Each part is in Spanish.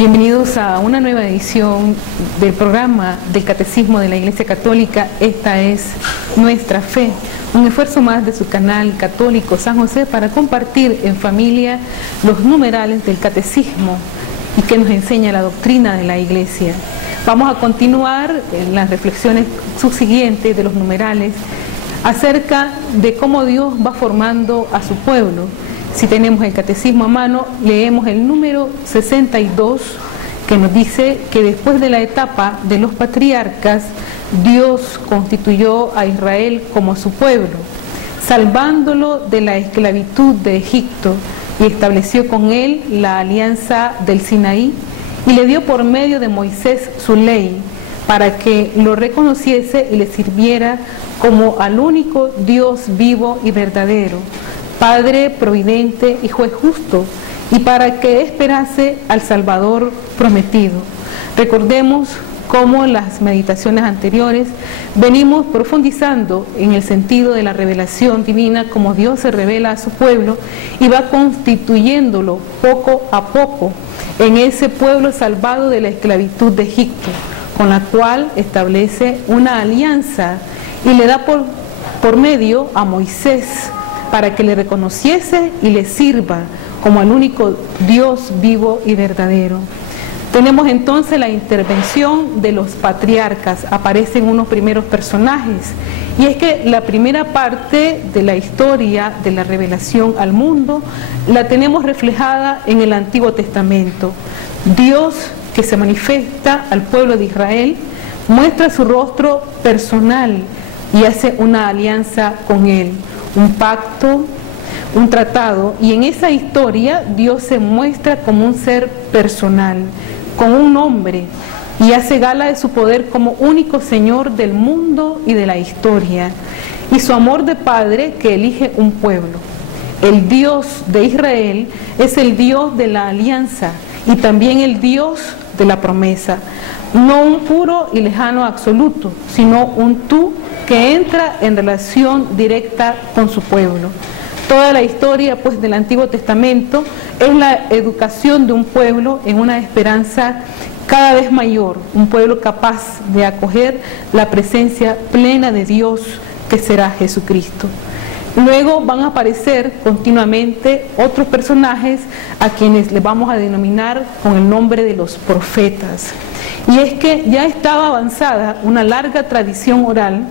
Bienvenidos a una nueva edición del programa del Catecismo de la Iglesia Católica. Esta es Nuestra Fe, un esfuerzo más de su canal católico San José para compartir en familia los numerales del Catecismo y que nos enseña la doctrina de la Iglesia. Vamos a continuar en las reflexiones subsiguientes de los numerales acerca de cómo Dios va formando a su pueblo. Si tenemos el catecismo a mano, leemos el número 62, que nos dice que después de la etapa de los patriarcas, Dios constituyó a Israel como su pueblo, salvándolo de la esclavitud de Egipto, y estableció con él la alianza del Sinaí, y le dio por medio de Moisés su ley, para que lo reconociese y le sirviera como al único Dios vivo y verdadero, Padre providente y juez justo, y para que esperase al Salvador prometido. Recordemos cómo en las meditaciones anteriores venimos profundizando en el sentido de la revelación divina, como Dios se revela a su pueblo y va constituyéndolo poco a poco en ese pueblo salvado de la esclavitud de Egipto, con la cual establece una alianza y le da por medio a Moisés, para que le reconociese y le sirva como al único Dios vivo y verdadero. Tenemos entonces la intervención de los patriarcas. Aparecen unos primeros personajes, y es que la primera parte de la historia de la revelación al mundo la tenemos reflejada en el Antiguo Testamento. Dios, que se manifiesta al pueblo de Israel, muestra su rostro personal y hace una alianza con él, un pacto, un tratado, y en esa historia Dios se muestra como un ser personal, con un nombre, y hace gala de su poder como único Señor del mundo y de la historia, y su amor de Padre que elige un pueblo. El Dios de Israel es el Dios de la alianza y también el Dios de la promesa, no un puro y lejano absoluto, sino un tú que entra en relación directa con su pueblo. Toda la historia, pues, del Antiguo Testamento es la educación de un pueblo en una esperanza cada vez mayor, un pueblo capaz de acoger la presencia plena de Dios, que será Jesucristo. Luego van a aparecer continuamente otros personajes a quienes les vamos a denominar con el nombre de los profetas. Y es que ya estaba avanzada una larga tradición oral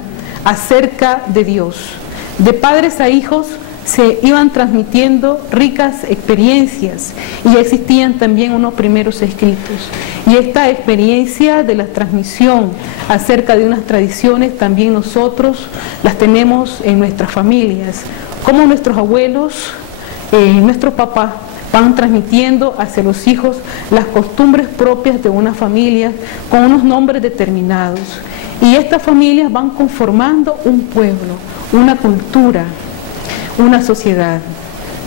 acerca de Dios. De padres a hijos se iban transmitiendo ricas experiencias, y ya existían también unos primeros escritos. Y esta experiencia de la transmisión acerca de unas tradiciones también nosotros las tenemos en nuestras familias, como nuestros abuelos, nuestros papás van transmitiendo hacia los hijos las costumbres propias de una familia con unos nombres determinados. Y estas familias van conformando un pueblo, una cultura, una sociedad.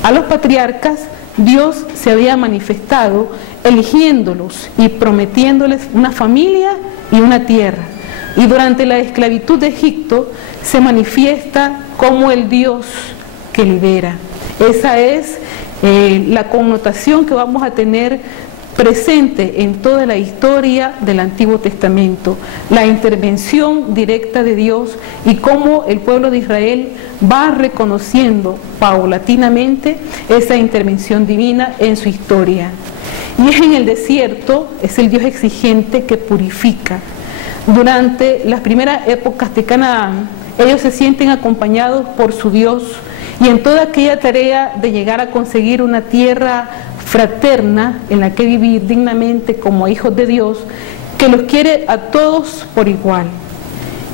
A los patriarcas Dios se había manifestado eligiéndolos y prometiéndoles una familia y una tierra. Y durante la esclavitud de Egipto se manifiesta como el Dios que libera. Esa es la connotación que vamos a tener presente en toda la historia del Antiguo Testamento, la intervención directa de Dios y cómo el pueblo de Israel va reconociendo paulatinamente esa intervención divina en su historia. Y es en el desierto, es el Dios exigente que purifica. Durante las primeras épocas de Canaán, ellos se sienten acompañados por su Dios, y en toda aquella tarea de llegar a conseguir una tierra fraterna en la que vivir dignamente como hijos de Dios, que los quiere a todos por igual.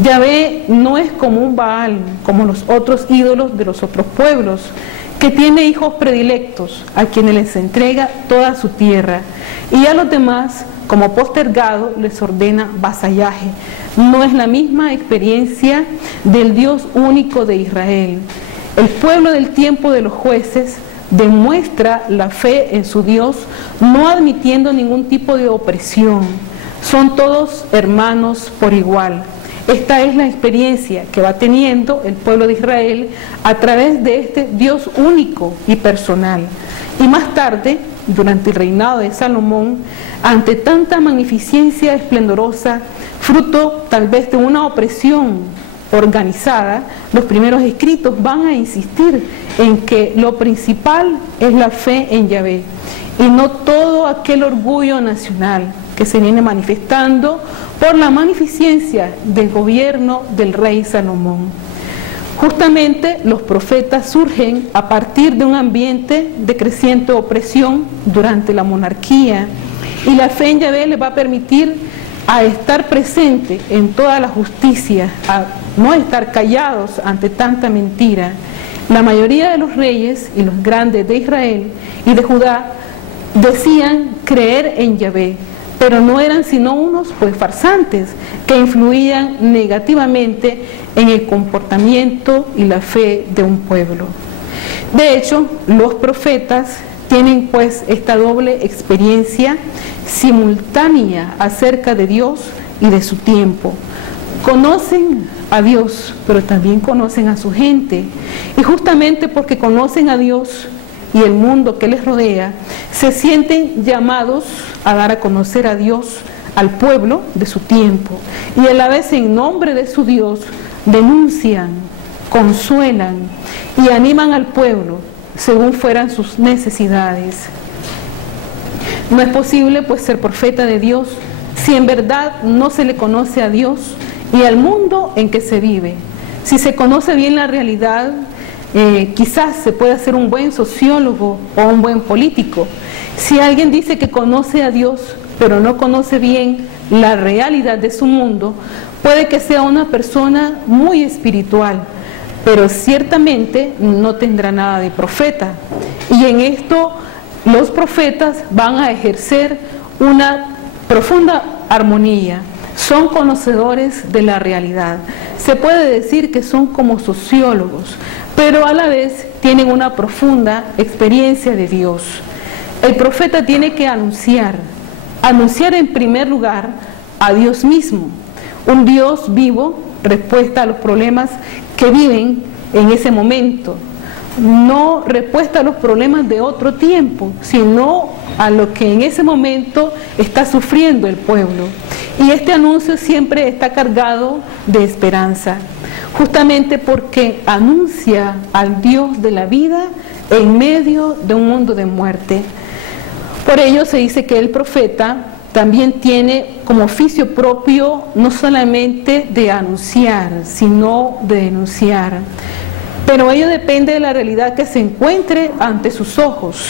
Yahvé no es como un Baal, como los otros ídolos de los otros pueblos, que tiene hijos predilectos a quienes les entrega toda su tierra, y a los demás, como postergado, les ordena vasallaje. No es la misma experiencia del Dios único de Israel. El pueblo del tiempo de los jueces demuestra la fe en su Dios, no admitiendo ningún tipo de opresión. Son todos hermanos por igual. Esta es la experiencia que va teniendo el pueblo de Israel a través de este Dios único y personal. Y más tarde, durante el reinado de Salomón, ante tanta magnificencia esplendorosa, fruto tal vez de una opresión organizada, los primeros escritos van a insistir en que lo principal es la fe en Yahvé y no todo aquel orgullo nacional que se viene manifestando por la magnificencia del gobierno del rey Salomón. Justamente los profetas surgen a partir de un ambiente de creciente opresión durante la monarquía, y la fe en Yahvé les va a permitir a estar presente en toda la justicia, a no estar callados ante tanta mentira. La mayoría de los reyes y los grandes de Israel y de Judá decían creer en Yahvé, pero no eran sino unos farsantes que influían negativamente en el comportamiento y la fe de un pueblo. De hecho, los profetas tienen esta doble experiencia simultánea acerca de Dios y de su tiempo. Conocen a Dios, pero también conocen a su gente, y justamente porque conocen a Dios y el mundo que les rodea, se sienten llamados a dar a conocer a Dios al pueblo de su tiempo, y a la vez en nombre de su Dios denuncian, consuelan y animan al pueblo según fueran sus necesidades. No es posible ser profeta de Dios si en verdad no se le conoce a Dios y al mundo en que se vive. Si se conoce bien la realidad, quizás se pueda ser un buen sociólogo o un buen político. Si alguien dice que conoce a Dios, pero no conoce bien la realidad de su mundo, puede que sea una persona muy espiritual, pero ciertamente no tendrá nada de profeta. Y en esto los profetas van a ejercer una profunda armonía. Son conocedores de la realidad. Se puede decir que son como sociólogos, pero a la vez tienen una profunda experiencia de Dios. El profeta tiene que anunciar en primer lugar a Dios mismo, un Dios vivo, respuesta a los problemas que viven en ese momento, no respuesta a los problemas de otro tiempo, sino a lo que en ese momento está sufriendo el pueblo. Y este anuncio siempre está cargado de esperanza, justamente porque anuncia al Dios de la vida en medio de un mundo de muerte. Por ello se dice que el profeta también tiene como oficio propio no solamente de anunciar, sino de denunciar. Pero ello depende de la realidad que se encuentre ante sus ojos.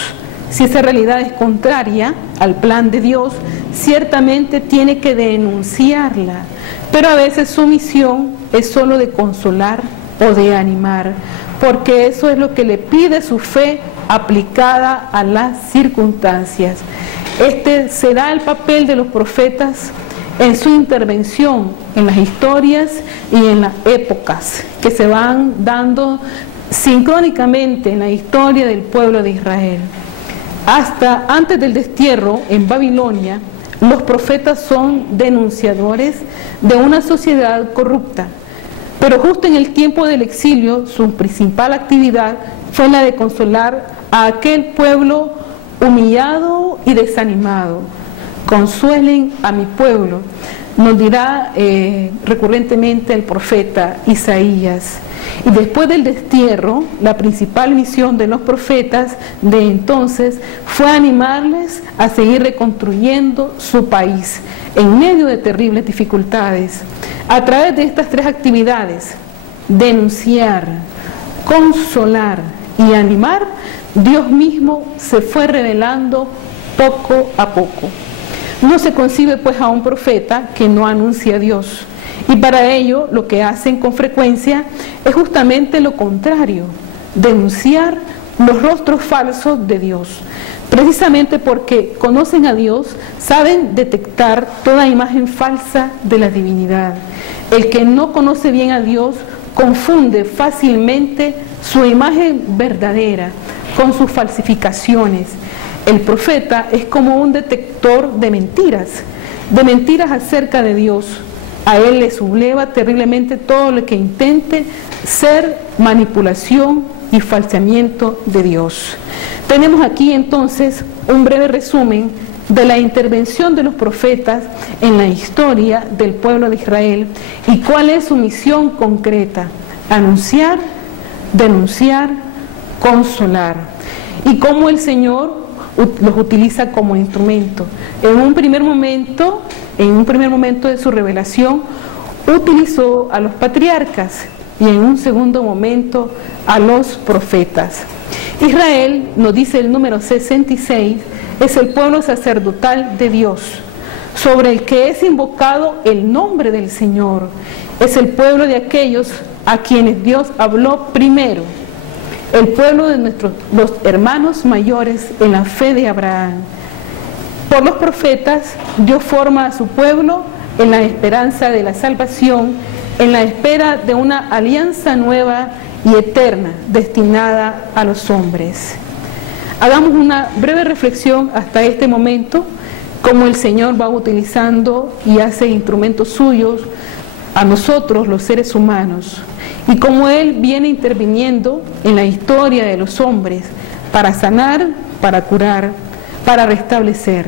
Si esa realidad es contraria al plan de Dios, ciertamente tiene que denunciarla. Pero a veces su misión es solo de consolar o de animar, porque eso es lo que le pide su fe aplicada a las circunstancias. Este será el papel de los profetas en su intervención en las historias y en las épocas que se van dando sincrónicamente en la historia del pueblo de Israel. Hasta antes del destierro en Babilonia, los profetas son denunciadores de una sociedad corrupta, pero justo en el tiempo del exilio su principal actividad fue la de consolar a aquel pueblo humillado y desanimado. Consuelen a mi pueblo, nos dirá recurrentemente el profeta Isaías. Y después del destierro, la principal misión de los profetas de entonces fue animarles a seguir reconstruyendo su país en medio de terribles dificultades. A través de estas tres actividades, denunciar, consolar y animar, Dios mismo se fue revelando poco a poco. No se concibe a un profeta que no anuncie a Dios. Y para ello lo que hacen con frecuencia es justamente lo contrario, denunciar los rostros falsos de Dios. Precisamente porque conocen a Dios, saben detectar toda imagen falsa de la divinidad. El que no conoce bien a Dios confunde fácilmente su imagen verdadera con sus falsificaciones. El profeta es como un detector de mentiras acerca de Dios. A él le subleva terriblemente todo lo que intente ser manipulación y falseamiento de Dios. Tenemos aquí entonces un breve resumen de la intervención de los profetas en la historia del pueblo de Israel y cuál es su misión concreta: anunciar, denunciar, consolar, y cómo el Señor los utiliza como instrumento. En un primer momento de su revelación, utilizó a los patriarcas y en un segundo momento a los profetas. Israel, nos dice el número 66, es el pueblo sacerdotal de Dios, sobre el que es invocado el nombre del Señor. Es el pueblo de aquellos a quienes Dios habló primero, el pueblo de los hermanos mayores en la fe de Abraham. Por los profetas, Dios forma a su pueblo en la esperanza de la salvación, en la espera de una alianza nueva y eterna destinada a los hombres. Hagamos una breve reflexión hasta este momento, cómo el Señor va utilizando y hace instrumentos suyos a nosotros, los seres humanos, y cómo Él viene interviniendo en la historia de los hombres para sanar, para curar, para restablecer.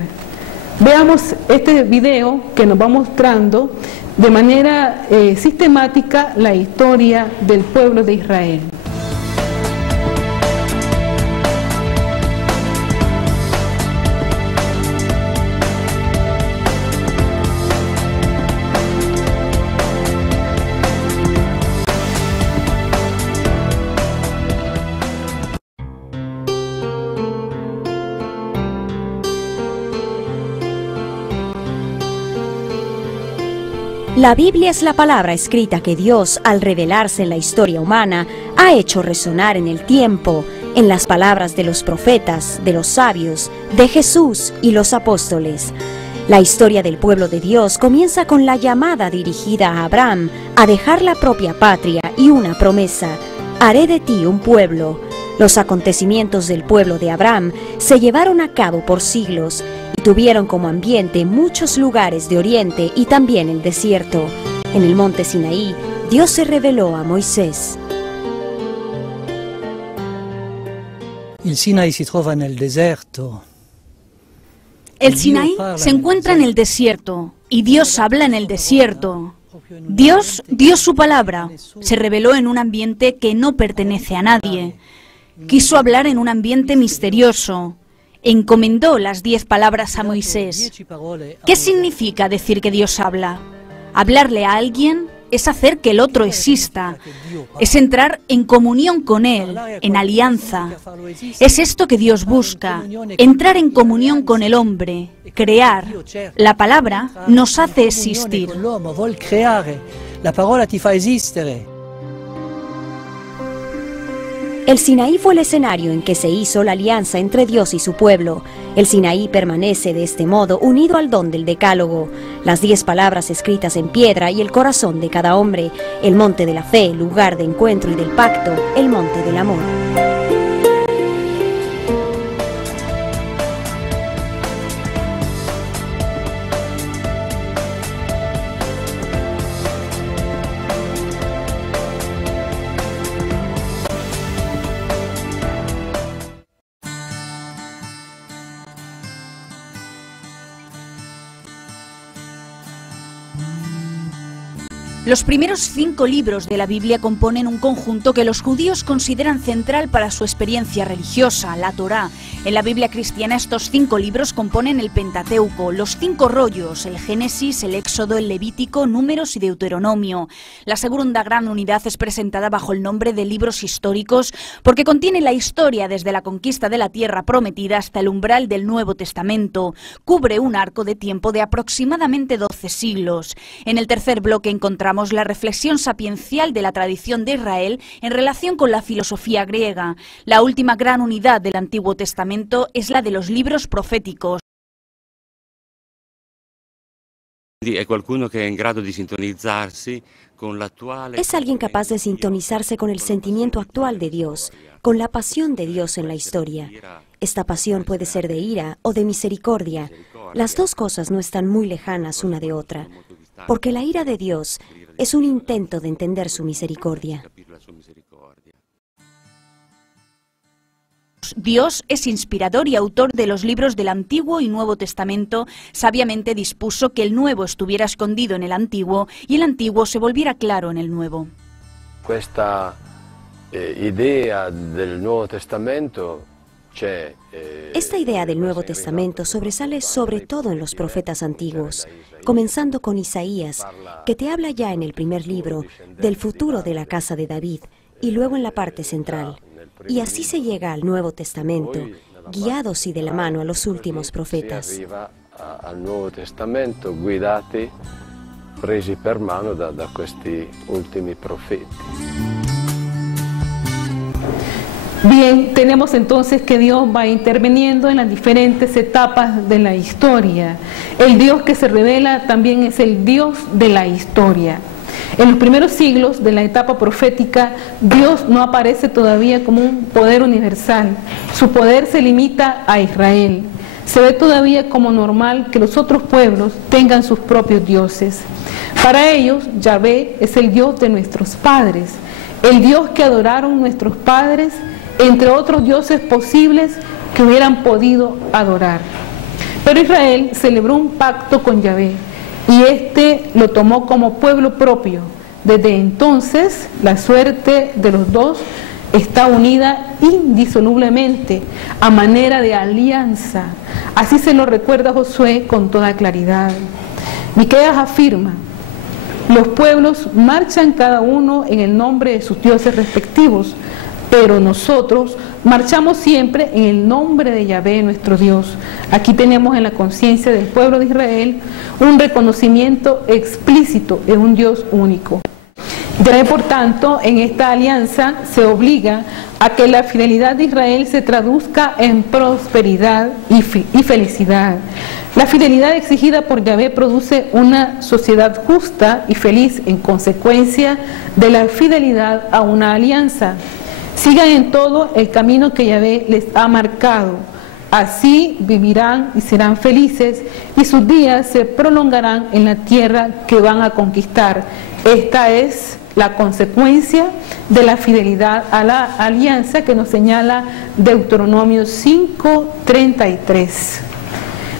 Veamos este video que nos va mostrando de manera sistemática la historia del pueblo de Israel. La Biblia es la palabra escrita que Dios, al revelarse en la historia humana, ha hecho resonar en el tiempo, en las palabras de los profetas, de los sabios, de Jesús y los apóstoles. La historia del pueblo de Dios comienza con la llamada dirigida a Abraham a dejar la propia patria y una promesa: haré de ti un pueblo. Los acontecimientos del pueblo de Abraham se llevaron a cabo por siglos y tuvieron como ambiente muchos lugares de Oriente y también el desierto. En el monte Sinaí, Dios se reveló a Moisés. El Sinaí se trova nel deserto. El Sinaí se encuentra en el desierto y Dios habla en el desierto. Dios dio su palabra, se reveló en un ambiente que no pertenece a nadie. Quiso hablar en un ambiente misterioso. Encomendó las 10 palabras a Moisés. ¿Qué significa decir que Dios habla? Hablarle a alguien es hacer que el otro exista, es entrar en comunión con él, en alianza. Es esto que Dios busca, entrar en comunión con el hombre, crear. La palabra nos hace existir. La palabra ti fa esistere. El Sinaí fue el escenario en que se hizo la alianza entre Dios y su pueblo. El Sinaí permanece de este modo unido al don del Decálogo, las 10 palabras escritas en piedra y el corazón de cada hombre, el monte de la fe, lugar de encuentro y del pacto, el monte del amor. Los primeros 5 libros de la Biblia componen un conjunto que los judíos consideran central para su experiencia religiosa, la Torá. En la Biblia cristiana estos 5 libros componen el Pentateuco, los 5 rollos, el Génesis, el Éxodo, el Levítico, Números y Deuteronomio. La segunda gran unidad es presentada bajo el nombre de libros históricos porque contiene la historia desde la conquista de la tierra prometida hasta el umbral del Nuevo Testamento. Cubre un arco de tiempo de aproximadamente 12 siglos. En el tercer bloque encontramos la reflexión sapiencial de la tradición de Israel en relación con la filosofía griega. La última gran unidad del Antiguo Testamento es la de los libros proféticos. Es alguien capaz de sintonizarse con el sentimiento actual de Dios, con la pasión de Dios en la historia. Esta pasión puede ser de ira o de misericordia. Las dos cosas no están muy lejanas una de otra, porque la ira de Dios es un intento de entender su misericordia. Dios es inspirador y autor de los libros del Antiguo y Nuevo Testamento. Sabiamente dispuso que el Nuevo estuviera escondido en el Antiguo y el Antiguo se volviera claro en el Nuevo. Esta idea del Nuevo Testamento Esta idea del Nuevo Testamento sobresale sobre todo en los profetas antiguos, comenzando con Isaías, que te habla ya en el primer libro del futuro de la casa de David, y luego en la parte central. Y así se llega al Nuevo Testamento, guiados y de la mano a los últimos profetas. Al Nuevo Testamento, guidati, presi per mano da questi ultimi profeti. Bien, tenemos entonces que Dios va interviniendo en las diferentes etapas de la historia. El Dios que se revela también es el Dios de la historia. En los primeros siglos de la etapa profética, Dios no aparece todavía como un poder universal. Su poder se limita a Israel. Se ve todavía como normal que los otros pueblos tengan sus propios dioses. Para ellos, Yahvé es el Dios de nuestros padres, el Dios que adoraron nuestros padres, entre otros dioses posibles que hubieran podido adorar. Pero Israel celebró un pacto con Yahvé y este lo tomó como pueblo propio. Desde entonces, la suerte de los dos está unida indisolublemente a manera de alianza. Así se lo recuerda Josué con toda claridad. Miqueas afirma: los pueblos marchan cada uno en el nombre de sus dioses respectivos, pero nosotros marchamos siempre en el nombre de Yahvé, nuestro Dios. Aquí tenemos en la conciencia del pueblo de Israel un reconocimiento explícito de un Dios único. Yahvé, por tanto, en esta alianza se obliga a que la fidelidad de Israel se traduzca en prosperidad y felicidad. La fidelidad exigida por Yahvé produce una sociedad justa y feliz en consecuencia de la fidelidad a una alianza. Sigan en todo el camino que Yahvé les ha marcado. Así vivirán y serán felices y sus días se prolongarán en la tierra que van a conquistar. Esta es la consecuencia de la fidelidad a la alianza que nos señala Deuteronomio 5:33.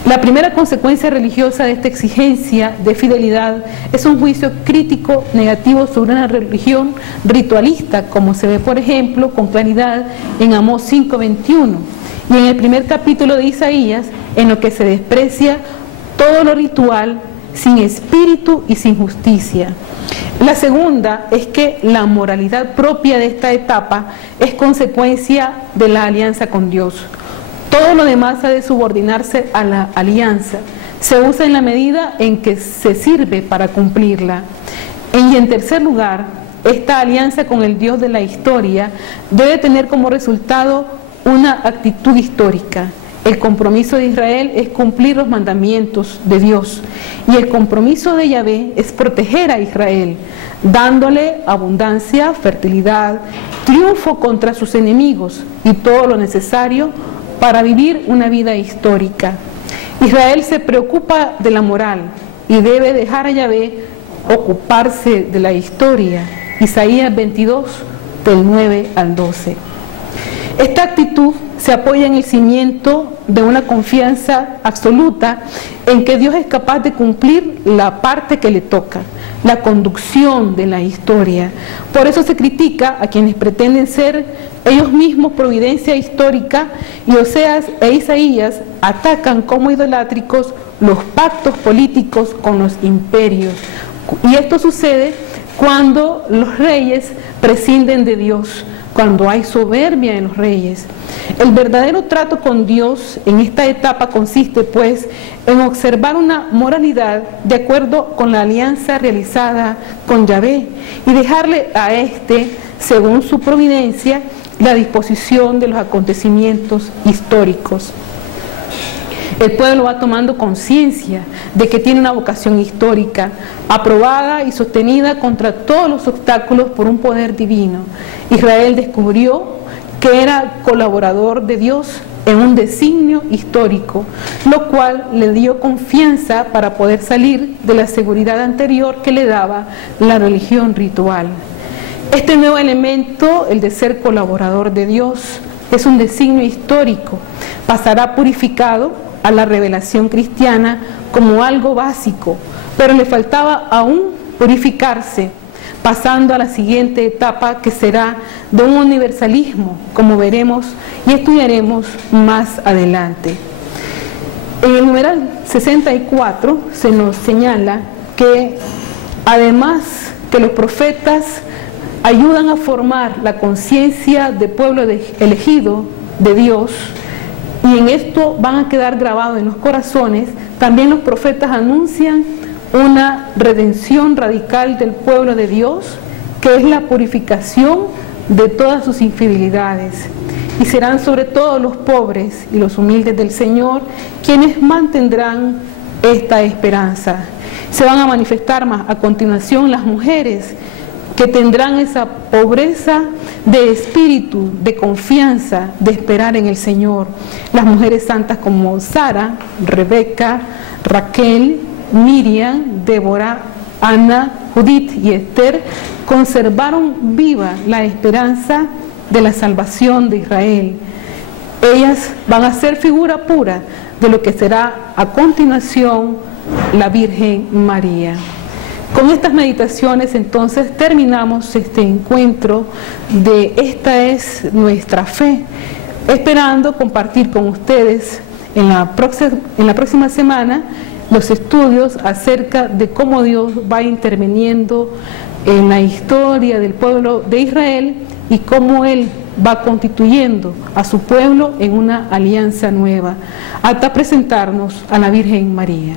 La primera consecuencia religiosa de esta exigencia de fidelidad es un juicio crítico negativo sobre una religión ritualista, como se ve, por ejemplo, con claridad en Amós 5:21 y en el primer capítulo de Isaías, en lo que se desprecia todo lo ritual, sin espíritu y sin justicia. La segunda es que la moralidad propia de esta etapa es consecuencia de la alianza con Dios. Todo lo demás ha de subordinarse a la alianza. Se usa en la medida en que se sirve para cumplirla. Y en tercer lugar, esta alianza con el Dios de la historia debe tener como resultado una actitud histórica. El compromiso de Israel es cumplir los mandamientos de Dios y el compromiso de Yahvé es proteger a Israel, dándole abundancia, fertilidad, triunfo contra sus enemigos y todo lo necesario para vivir una vida histórica. Israel se preocupa de la moral y debe dejar a Yahvé ocuparse de la historia. Isaías 22, del 9 al 12. Esta actitud se apoya en el cimiento de una confianza absoluta en que Dios es capaz de cumplir la parte que le toca, la conducción de la historia. Por eso se critica a quienes pretenden ser ellos mismos providencia histórica, y Oseas e Isaías atacan como idolátricos los pactos políticos con los imperios. Y esto sucede cuando los reyes prescinden de Dios, cuando hay soberbia en los reyes. El verdadero trato con Dios en esta etapa consiste, pues, en observar una moralidad de acuerdo con la alianza realizada con Yahvé y dejarle a éste, según su providencia, la disposición de los acontecimientos históricos. El pueblo va tomando conciencia de que tiene una vocación histórica, aprobada y sostenida contra todos los obstáculos por un poder divino. Israel descubrió que era colaborador de Dios en un designio histórico, lo cual le dio confianza para poder salir de la seguridad anterior que le daba la religión ritual. Este nuevo elemento, el de ser colaborador de Dios, es un designio histórico. Pasará purificado a la revelación cristiana como algo básico, pero le faltaba aún purificarse, pasando a la siguiente etapa, que será de un universalismo, como veremos y estudiaremos más adelante. En el numeral 64 se nos señala que además que los profetas ayudan a formar la conciencia del pueblo elegido de Dios, y en esto van a quedar grabados en los corazones, también los profetas anuncian una redención radical del pueblo de Dios, que es la purificación de todas sus infidelidades. Y serán sobre todo los pobres y los humildes del Señor quienes mantendrán esta esperanza. Se van a manifestar más a continuación las mujeres, que tendrán esa pobreza de espíritu, de confianza, de esperar en el Señor. Las mujeres santas como Sara, Rebeca, Raquel, Miriam, Débora, Ana, Judith y Esther conservaron viva la esperanza de la salvación de Israel. Ellas van a ser figura pura de lo que será a continuación la Virgen María. Con estas meditaciones entonces terminamos este encuentro de Esta es nuestra fe, esperando compartir con ustedes en la próxima semana los estudios acerca de cómo Dios va interviniendo en la historia del pueblo de Israel y cómo Él va constituyendo a su pueblo en una alianza nueva, hasta presentarnos a la Virgen María.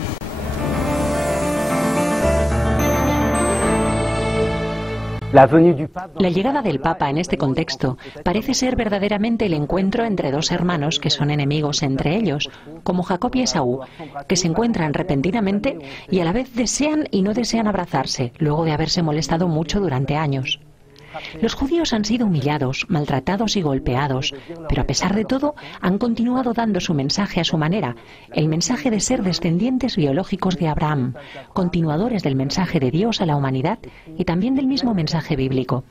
La llegada del Papa en este contexto parece ser verdaderamente el encuentro entre dos hermanos que son enemigos entre ellos, como Jacob y Esaú, que se encuentran repentinamente y a la vez desean y no desean abrazarse, luego de haberse molestado mucho durante años. Los judíos han sido humillados, maltratados y golpeados, pero a pesar de todo han continuado dando su mensaje a su manera, el mensaje de ser descendientes biológicos de Abraham, continuadores del mensaje de Dios a la humanidad y también del mismo mensaje bíblico.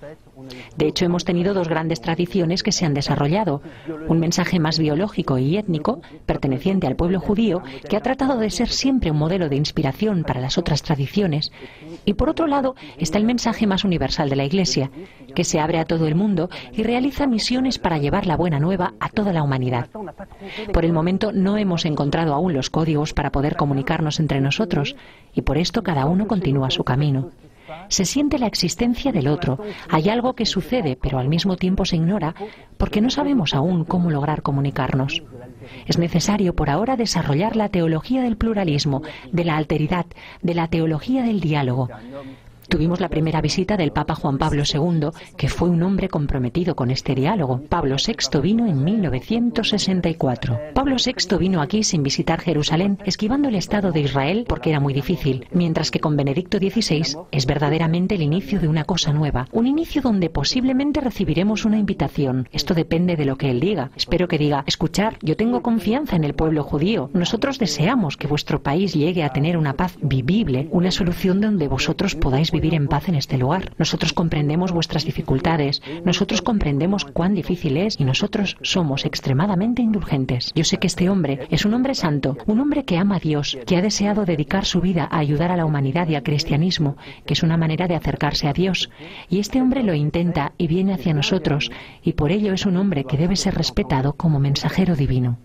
De hecho, hemos tenido dos grandes tradiciones que se han desarrollado. Un mensaje más biológico y étnico, perteneciente al pueblo judío, que ha tratado de ser siempre un modelo de inspiración para las otras tradiciones. Y por otro lado, está el mensaje más universal de la Iglesia, que se abre a todo el mundo y realiza misiones para llevar la buena nueva a toda la humanidad. Por el momento no hemos encontrado aún los códigos para poder comunicarnos entre nosotros, y por esto cada uno continúa su camino. Se siente la existencia del otro, hay algo que sucede, pero al mismo tiempo se ignora porque no sabemos aún cómo lograr comunicarnos. Es necesario por ahora desarrollar la teología del pluralismo, de la alteridad, de la teología del diálogo. Tuvimos la primera visita del Papa Juan Pablo II, que fue un hombre comprometido con este diálogo. Pablo VI vino en 1964. Pablo VI vino aquí sin visitar Jerusalén, esquivando el Estado de Israel porque era muy difícil, mientras que con Benedicto XVI es verdaderamente el inicio de una cosa nueva, un inicio donde posiblemente recibiremos una invitación. Esto depende de lo que él diga. Espero que diga: escuchar, yo tengo confianza en el pueblo judío. Nosotros deseamos que vuestro país llegue a tener una paz vivible, una solución donde vosotros podáis vivir en paz en este lugar. Nosotros comprendemos vuestras dificultades, nosotros comprendemos cuán difícil es y nosotros somos extremadamente indulgentes. Yo sé que este hombre es un hombre santo, un hombre que ama a Dios, que ha deseado dedicar su vida a ayudar a la humanidad y al cristianismo, que es una manera de acercarse a Dios. Y este hombre lo intenta y viene hacia nosotros, y por ello es un hombre que debe ser respetado como mensajero divino.